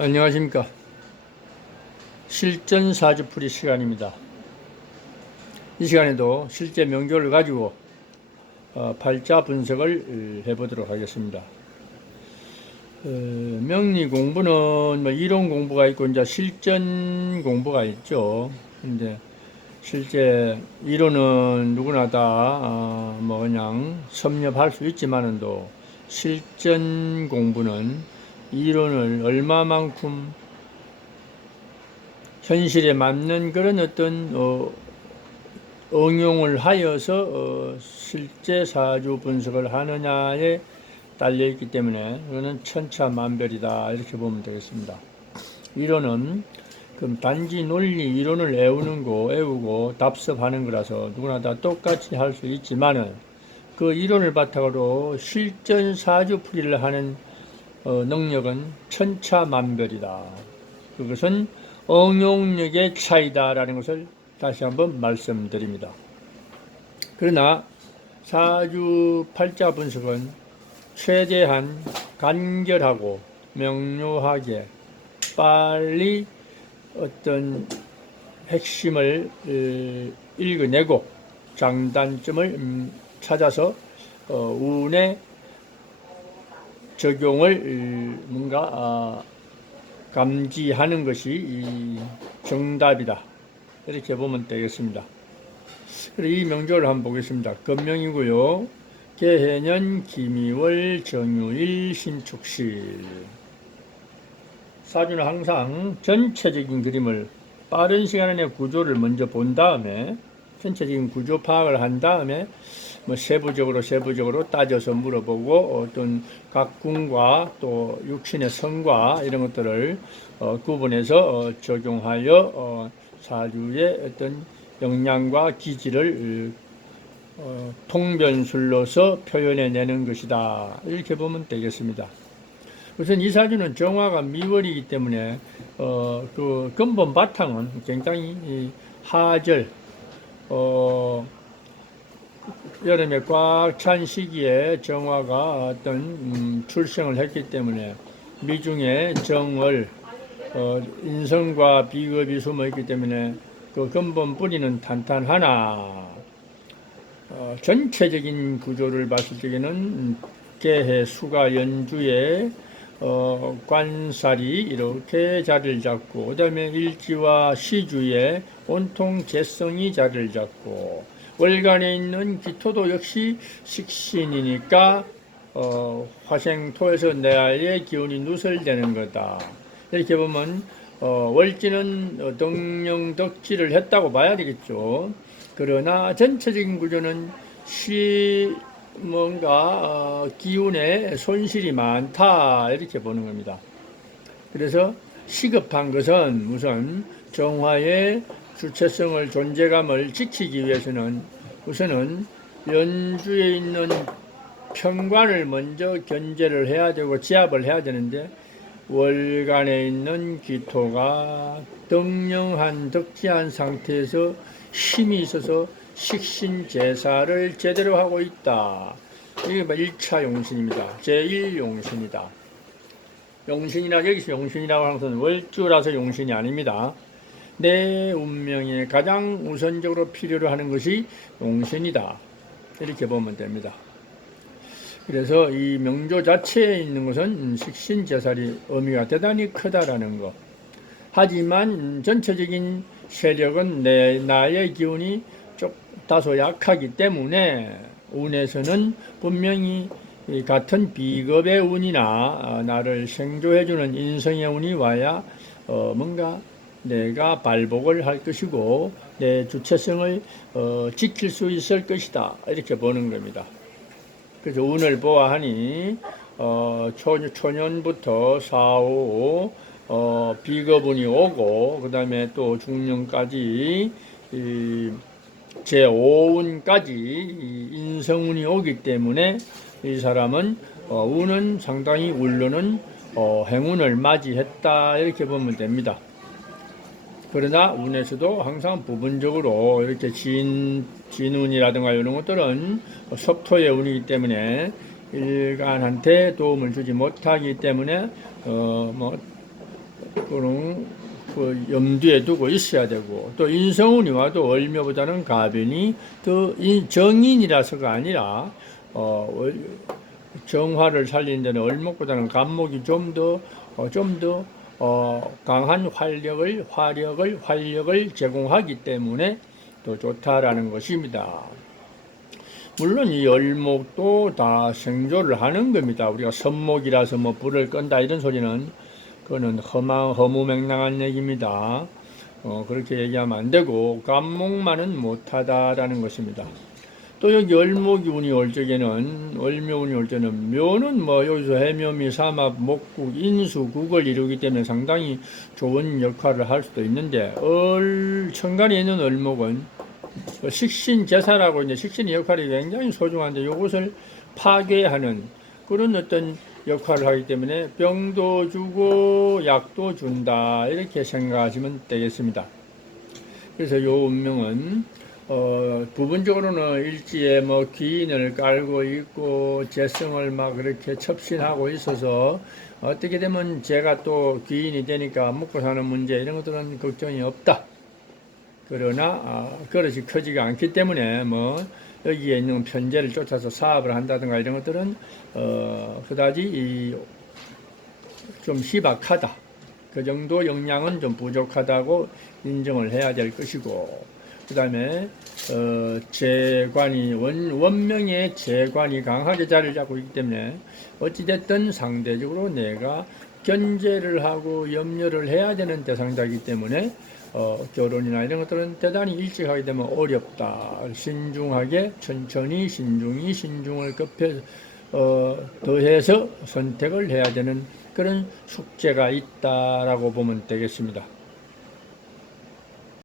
안녕하십니까. 실전 사주풀이 시간입니다. 이 시간에도 실제 명조를 가지고 팔자 분석을 해보도록 하겠습니다. 명리 공부는 뭐 이론 공부가 있고 이제 실전 공부가 있죠. 근데 실제 이론은 누구나 다 뭐 그냥 섭렵할 수 있지만은도 실전 공부는 이론을 얼마만큼 현실에 맞는 그런 어떤 응용을 하여서 실제 사주 분석을 하느냐에 달려 있기 때문에 그거는 천차만별이다 이렇게 보면 되겠습니다. 이론은 그럼 단지 논리 이론을 애우고 답습하는 거라서 누구나 다 똑같이 할 수 있지만은 그 이론을 바탕으로 실전 사주풀이를 하는 능력은 천차만별이다. 그것은 응용력의 차이다라는 것을 다시 한번 말씀드립니다. 그러나 사주 팔자 분석은 최대한 간결하고 명료하게 빨리 어떤 핵심을 읽어내고 장단점을 찾아서 운의 적용을 뭔가 감지하는 것이 정답이다. 이렇게 보면 되겠습니다. 그리고 이 명조를 한번 보겠습니다. 금명이고요. 개해년, 기미월, 정유일, 신축실. 사주는 항상 전체적인 그림을 빠른 시간 안에 구조를 먼저 본 다음에 전체적인 구조 파악을 한 다음에 뭐 세부적으로 따져서 물어보고 어떤 각 궁과 또 육신의 성과 이런 것들을 구분해서 적용하여 사주의 어떤 역량과 기질을 통변술로서 표현해내는 것이다. 이렇게 보면 되겠습니다. 우선 이 사주는 정화가 미월이기 때문에 그 근본 바탕은 굉장히 하절 여름에 꽉 찬 시기에 정화가 어떤 출생을 했기 때문에 미중에 정월 인성과 비겁이 숨어 있기 때문에 그 근본 뿌리는 탄탄하나 전체적인 구조를 봤을 적에는 개해 수가 연주에 관살이 이렇게 자리를 잡고 그 다음에 일지와 시주에 온통 재성이 자리를 잡고 월간에 있는 기토도 역시 식신이니까 화생토에서 내아의 기운이 누설되는 거다. 이렇게 보면 월지는 덕령덕지를 했다고 봐야 되겠죠. 그러나 전체적인 구조는 뭔가 기운에 손실이 많다 이렇게 보는 겁니다. 그래서 시급한 것은 우선 정화의 주체성을 존재감을 지키기 위해서는 우선은 연주에 있는 편관을 먼저 견제를 해야 되고 지압을 해야 되는데 월간에 있는 기토가 덕령한 덕지한 상태에서 힘이 있어서 식신제사를 제대로 하고 있다. 이게 1차 용신입니다. 제1용신이다. 용신이라 여기서 용신이라고 하는 것은 월주라서 용신이 아닙니다. 내 운명에 가장 우선적으로 필요로 하는 것이 용신이다. 이렇게 보면 됩니다. 그래서 이 명조 자체에 있는 것은 식신제살이 의미가 대단히 크다라는 것. 하지만 전체적인 세력은 나의 기운이 다소 약하기 때문에 운에서는 분명히 같은 비겁의 운이나 나를 생조해주는 인성의 운이 와야 뭔가 내가 발복을 할 것이고 내 주체성을 지킬 수 있을 것이다 이렇게 보는 겁니다. 그래서 운을 보아하니 초년부터 4, 5 비겁운이 오고 그 다음에 또 중년까지 제5운까지 인성운이 오기 때문에 이 사람은 운은 상당히 울로는 행운을 맞이했다 이렇게 보면 됩니다. 그러나 운에서도 항상 부분적으로 이렇게 진운이라든가 이런 것들은 섭토의 운이기 때문에 일간한테 도움을 주지 못하기 때문에 뭐 그런 그 염두에 두고 있어야 되고, 또 인성운이 와도 을묘보다는 가변이 더 정인이라서가 아니라 정화를 살리는 데는 을목보다는 간목이 좀 더 강한 활력을 제공하기 때문에 더 좋다라는 것입니다. 물론 이 을목도 다 생조를 하는 겁니다. 우리가 선목이라서 뭐 불을 끈다 이런 소리는 그거는 허무맹랑한 얘기입니다. 그렇게 얘기하면 안 되고 간목만은 못하다라는 것입니다. 또 여기 을목이 운이 올 적에는 을묘운이 올 때는 묘는 뭐 여기서 해묘미 삼합 목국 인수 국을 이루기 때문에 상당히 좋은 역할을 할 수도 있는데 천간에 있는 을목은 식신제사라고 이제 식신의 역할이 굉장히 소중한데 이것을 파괴하는 그런 어떤 역할을 하기 때문에 병도 주고 약도 준다 이렇게 생각하시면 되겠습니다. 그래서 요 운명은 부분적으로는 일지에 뭐 귀인을 깔고 있고 재성을 막 그렇게 첩신하고 있어서 어떻게 되면 제가 또 귀인이 되니까 먹고 사는 문제 이런 것들은 걱정이 없다. 그러나 그릇이 커지가 않기 때문에 뭐 여기에 있는 편제를 쫓아서 사업을 한다든가 이런 것들은 그다지 좀 희박하다. 그 정도 역량은 좀 부족하다고 인정을 해야 될 것이고, 그 다음에 재관이 원명의 재관이 강하게 자리를 잡고 있기 때문에 어찌됐든 상대적으로 내가 견제를 하고 염려를 해야 되는 대상자이기 때문에 결혼이나 이런 것들은 대단히 일찍 하게 되면 어렵다. 신중하게 천천히 신중을 더해서 선택을 해야 되는 그런 숙제가 있다라고 보면 되겠습니다.